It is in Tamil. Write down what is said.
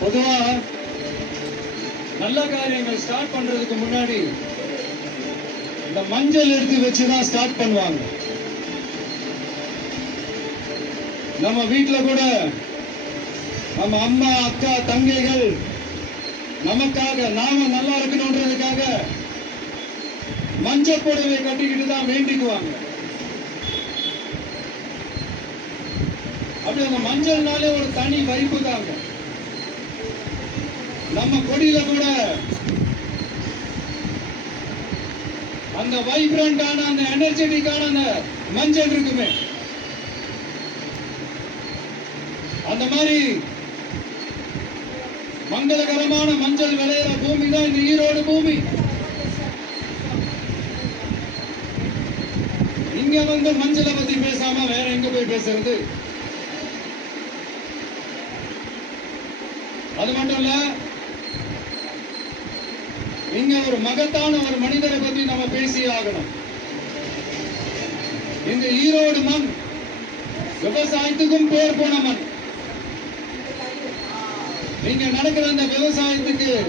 பொதுவா நல்ல காரியங்கள் ஸ்டார்ட் பண்றதுக்கு முன்னாடி இந்த மஞ்சள் எடுத்து வச்சுதான் ஸ்டார்ட் பண்ணுவாங்க. நம்ம வீட்டுல கூட நம்ம அம்மா, அக்கா, தங்கைகள் நமக்காக நாம நல்லா இருக்கணும்ன்றதுக்காக மஞ்சள் புடவை கட்டிக்கிட்டு தான் வேண்டிக்குவாங்க. அப்படி அந்த மஞ்சள்னாலே ஒரு தனி வைப்பு தாங்க. நம்ம கொடியில கூட அந்த வைப்ரண்டான அந்த எனர்ஜெட்டிக்கான அந்த மஞ்சள் இருக்குமே, அந்த மாதிரி மங்களகரமான மஞ்சள் விளையிற பூமி தான் இந்த ஈரோடு பூமி. இங்க வந்து மஞ்சளை பத்தி பேசாம வேற எங்க போய் பேசுறது? அது மட்டும் இல்ல, இங்க ஒரு மகத்தான ஒரு மனிதரை பத்தி நம்ம பேசி ஆகணும். இந்த ஈரோடு மண் விவசாயத்துக்கும் பேர் போன மண். இங்க நடக்கிற அந்த விவசாயத்துக்கு